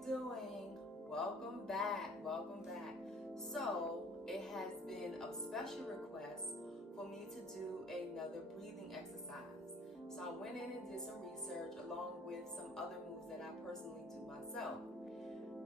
you doing? Welcome back. Welcome back. So, it has been a special request for me to do another breathing exercise. So, I went in and did some research along with some other moves that I personally do myself.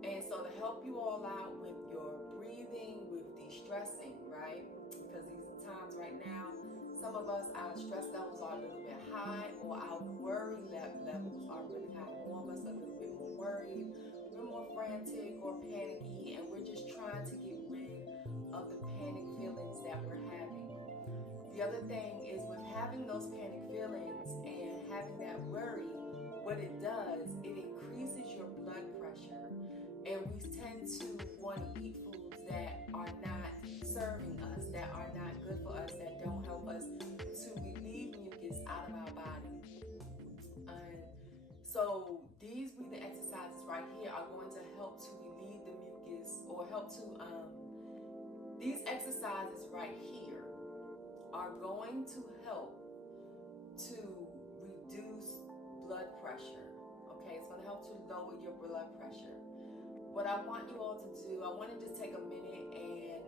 And so, to help you all out with your breathing, with de-stressing, right? Because these are times right now, some of us, our stress levels are a little bit high, or our worry levels are really high. More of us are a little bit more worried, we're more frantic or panicky, and we're just trying to get rid of the panic feelings that we're having. The other thing is, with having those panic feelings and having that worry, what it does, it increases your blood pressure, and we tend to want to eat foods that are not serving us, that are not good for us, that don't help us to relieve mucus out of our body. So these breathing exercises right here are going to help to relieve the mucus, or help to, these exercises right here are going to help to reduce blood pressure. Okay, it's going to help to lower your blood pressure. What I want you all to do, I want to just take a minute and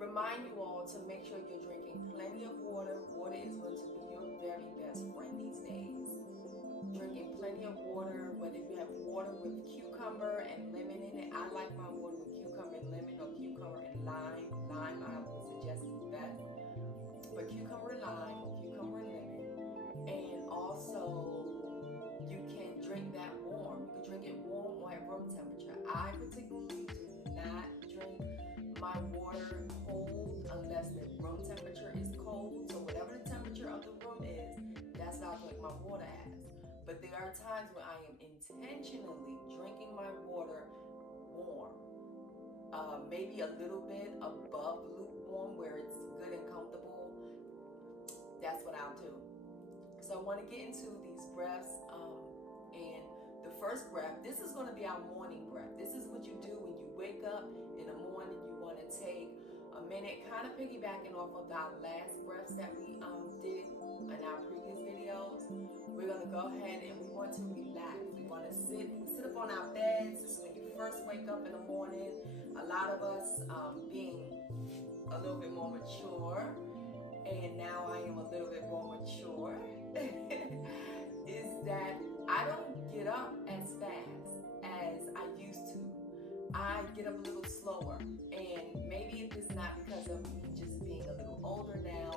remind you all to make sure you're drinking plenty of water. Water is going to be your very best friend these days. Drinking plenty of water, whether you have water with cucumber and lemon in it. I like my water with cucumber and lemon, or cucumber and lime. Lime I would suggest is best. But cucumber and lime, or cucumber and lemon. And also, you can drink that warm. You can drink it warm or at room temperature. I particularly do not drink my water cold unless the room temperature is cold. So whatever the temperature of the room is, that's what I drink my water as. But there are times when I am intentionally drinking my water warm. Maybe a little bit above lukewarm, where it's good and comfortable. That's what I'll do. So I want to get into these breaths. And the first breath, this is going to be our morning breath. This is what you do when you wake up in the morning. You want to take a minute, kind of piggybacking off of our last breaths that we did in our previous videos. We're going to go ahead and we want to relax. We want to sit up on our beds. This is when you first wake up in the morning. A lot of us being a little bit more mature, and now I am a little bit more mature, is that I don't get up as fast as I used to. I get up a little slower, and maybe it's not because of me just being a little older now,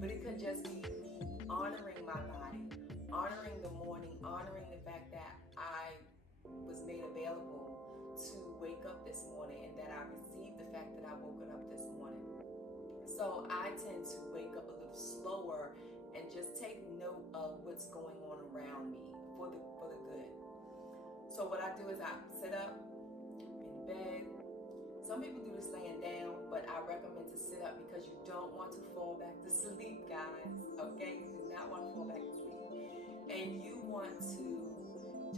but it could just be me honoring my body, honoring the morning, honoring the fact that I was made available to wake up this morning, and that I received the fact that I woke up this morning. So I tend to wake up a little slower and just take note of what's going on around me for the good. So what I do is I sit up in bed. Some people do this laying down, but I recommend to sit up because you don't want to fall back to sleep, guys. Okay, you do not want to fall back to sleep. And you want to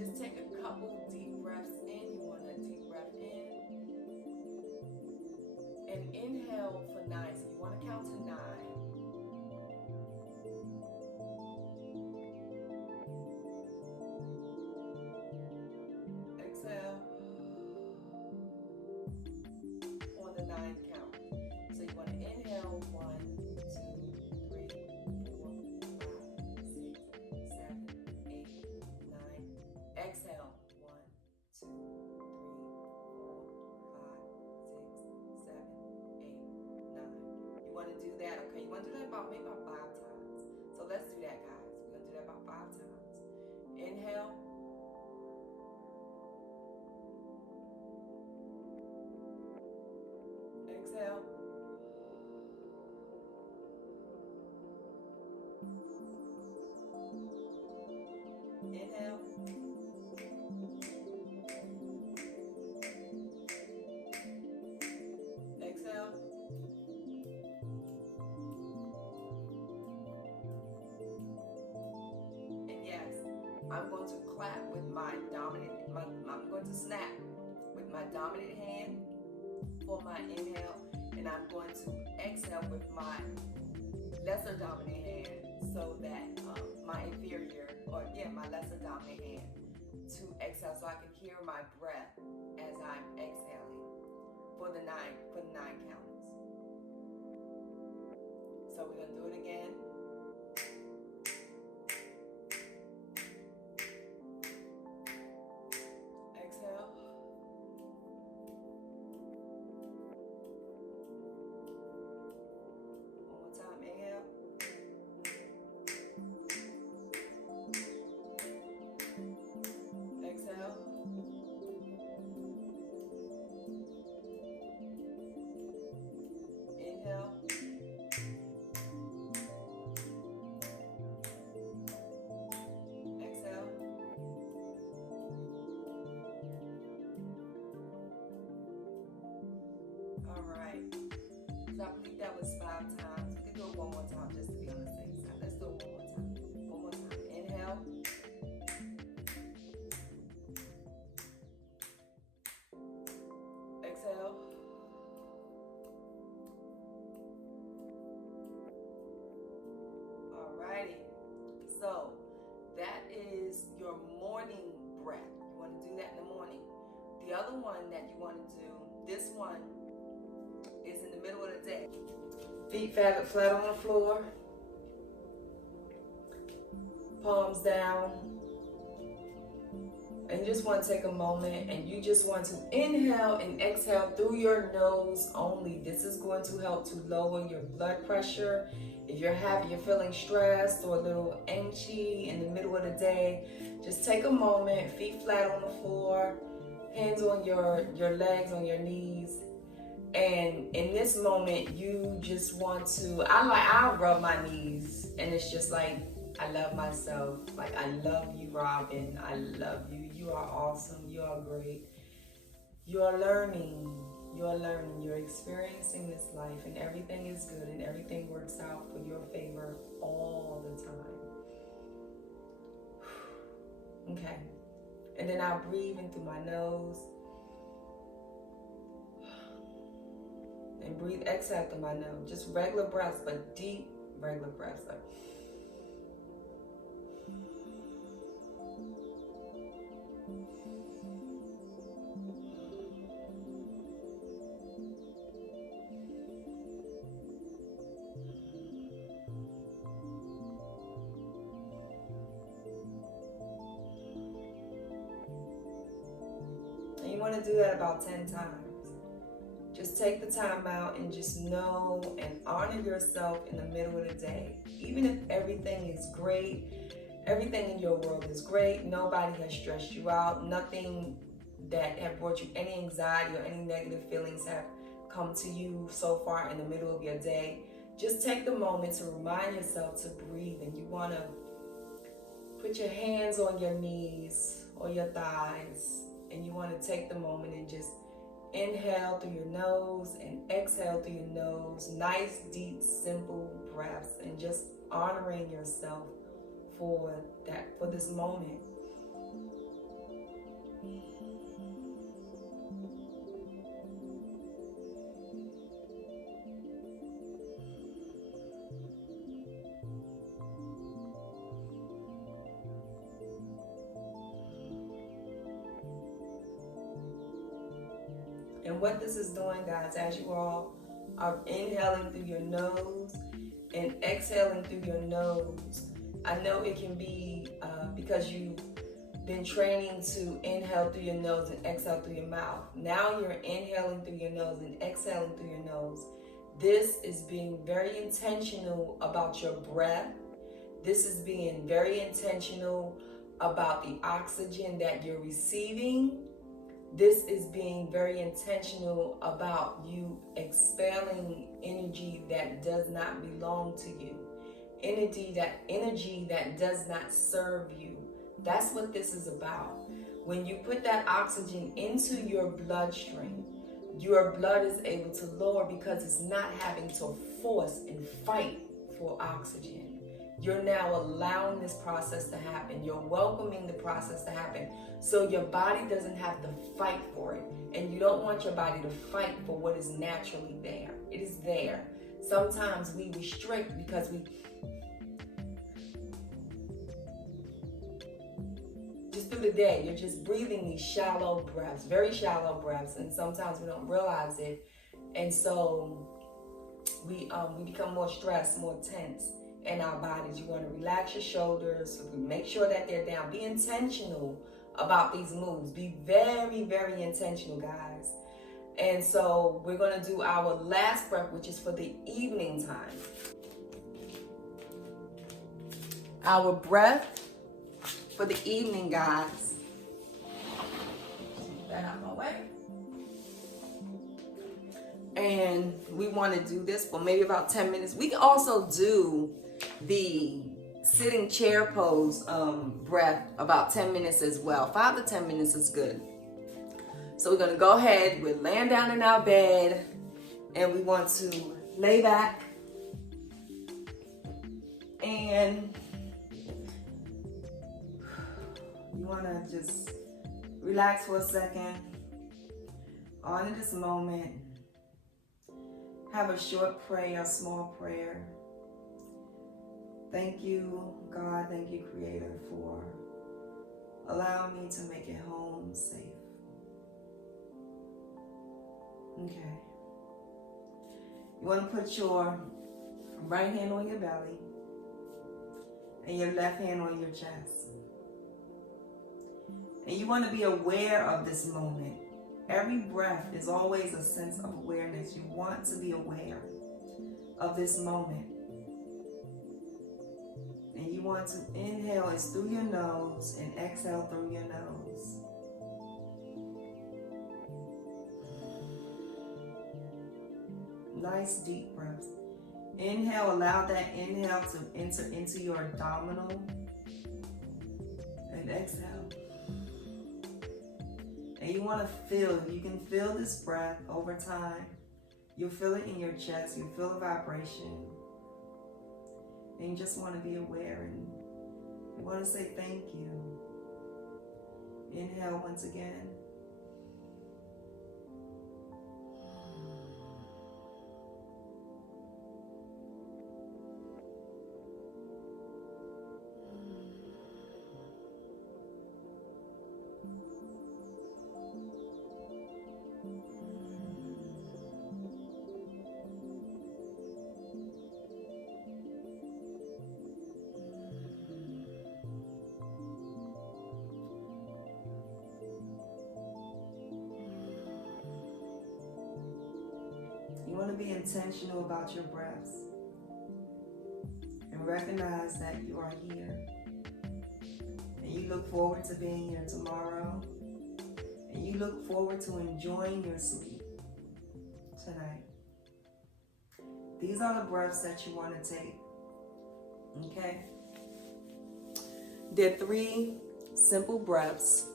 just take a couple deep breaths in. You want a deep breath in. And inhale for 9. So you want to count to 9. Exhale on the 9th count. So you want to inhale 1, 2, 3, 4, 5, 6, 7, 8, 9. Exhale 1, 2, 3, 4, 5, 6, 7, 8, 9. You want to do that, okay? You want to do that about 5 times. So let's do that, guys. We're going to do that about 5 times. Inhale. Exhale. Inhale. Exhale. And yes, I'm going to clap with my dominant, I'm going to snap with my dominant hand for my inhale, and I'm going to exhale with my lesser dominant hand, so that my lesser dominant hand to exhale so I can hear my breath as I'm exhaling for the nine counts. So we're gonna do it again. Exhale. One more time, inhale. Exhale. Inhale. Exhale. All right. So I believe that was 5 times. We can do it one more time just to be on the safe side. Let's do it one more time. One more time. Inhale. Exhale. Alrighty. So that is your morning breath. You want to do that in the morning. The other one that you want to do, this one is in the middle of the day. Feet flat on the floor. Palms down. And you just want to take a moment and you just want to inhale and exhale through your nose only. This is going to help to lower your blood pressure. If you're feeling stressed or a little anxious in the middle of the day, just take a moment, feet flat on the floor, hands on your legs, on your knees. And in this moment, you just want to, I rub my knees and it's just like, I love myself. Like, I love you, Robin. I love you. You are awesome. You are great. You are learning. You are learning. You're experiencing this life and everything is good and everything works out for your favor all the time. Okay. And then I breathe in through my nose. And breathe, exhale through my nose. Just regular breaths, but deep regular breaths. Like, and you want to do that about 10 times. Just take the time out and just know and honor yourself in the middle of the day. Even if everything is great, everything in your world is great, nobody has stressed you out, nothing that have brought you any anxiety or any negative feelings have come to you so far in the middle of your day. Just take the moment to remind yourself to breathe, and you want to put your hands on your knees or your thighs, and you want to take the moment and just inhale through your nose and exhale through your nose. Nice, deep, simple breaths, and just honoring yourself for this moment. And what this is doing, guys, as you all are inhaling through your nose and exhaling through your nose, I know it can be because you've been training to inhale through your nose and exhale through your mouth. Now you're inhaling through your nose and exhaling through your nose. This is being very intentional about your breath. This is being very intentional about the oxygen that you're receiving. This is being very intentional about you expelling energy that does not belong to you. Energy that does not serve you. That's what this is about. When you put that oxygen into your bloodstream, your blood is able to lower because it's not having to force and fight for oxygen. You're now allowing this process to happen. You're welcoming the process to happen. So your body doesn't have to fight for it. And you don't want your body to fight for what is naturally there. It is there. Sometimes we restrict because we just do through the day, you're just breathing these shallow breaths, very shallow breaths, and sometimes we don't realize it. And so we become more stressed, more tense in our bodies. You want to relax your shoulders, make sure that they're down. Be intentional about these moves. Be very, very intentional, guys. And so we're going to do our last breath, which is for the evening time. Our breath for the evening, guys. Keep that out of my way. And we want to do this for maybe about 10 minutes. We can also do the sitting chair pose breath about 10 minutes as well. 5 to 10 minutes is good. So we're going to go ahead. We're laying down in our bed and we want to lay back and you want to just relax for a second. Honor this moment. Have a short prayer, a small prayer. Thank you, God. Thank you, Creator, for allowing me to make it home safe. Okay. You want to put your right hand on your belly and your left hand on your chest. And you want to be aware of this moment. Every breath is always a sense of awareness. You want to be aware of this moment. And you want to inhale is through your nose and exhale through your nose. Nice deep breaths. Inhale, allow that inhale to enter into your abdominal. And exhale. And you want to feel, you can feel this breath over time. You'll feel it in your chest. You'll feel the vibration. And you just want to be aware and you want to say thank you. Inhale once again. You want to be intentional about your breaths and recognize that you are here. And you look forward to being here tomorrow. And you look forward to enjoying your sleep tonight. These are the breaths that you want to take. Okay? There are 3 simple breaths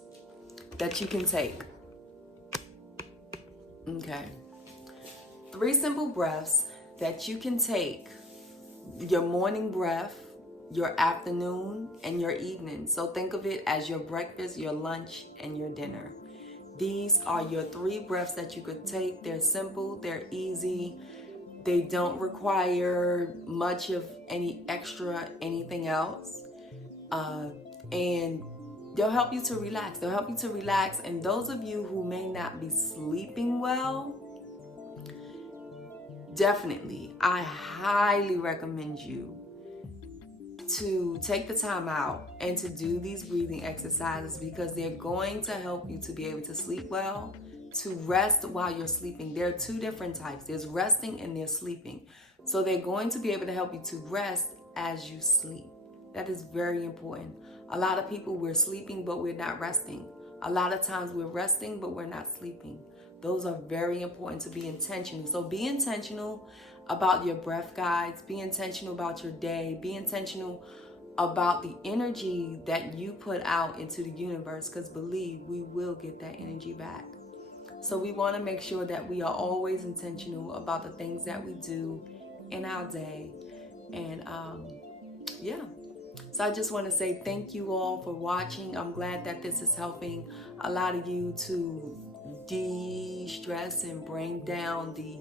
that you can take. Okay? 3 simple breaths that you can take. Your morning breath, your afternoon, and your evening. So think of it as your breakfast, your lunch, and your dinner. These are your 3 breaths that you could take. They're simple, they're easy. They don't require much of any extra anything else. And they'll help you to relax. They'll help you to relax. And those of you who may not be sleeping well, definitely, I highly recommend you to take the time out and to do these breathing exercises because they're going to help you to be able to sleep well, to rest while you're sleeping. There are 2 different types. There's resting and there's sleeping. So they're going to be able to help you to rest as you sleep. That is very important. A lot of people, we're sleeping, but we're not resting. A lot of times we're resting, but we're not sleeping. Those are very important to be intentional. So be intentional about your breath, guys. Be intentional about your day. Be intentional about the energy that you put out into the universe, because believe, we will get that energy back. So we want to make sure that we are always intentional about the things that we do in our day. And yeah. So I just want to say thank you all for watching. I'm glad that this is helping a lot of you to de-stress and bring down the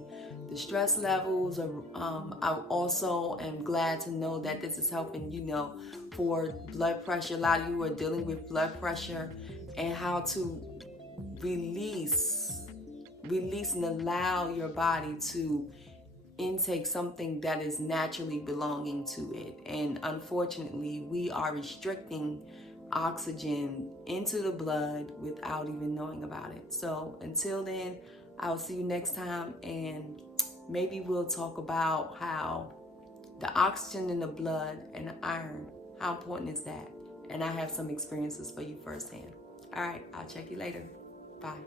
the stress levels. I also am glad to know that this is helping, for blood pressure. A lot of you are dealing with blood pressure, and how to release and allow your body to intake something that is naturally belonging to it. And unfortunately, we are restricting oxygen into the blood without even knowing about it. So until then, I'll see you next time, and maybe we'll talk about how the oxygen in the blood and the iron, how important is that? And I have some experiences for you firsthand. All right, I'll check you later. Bye.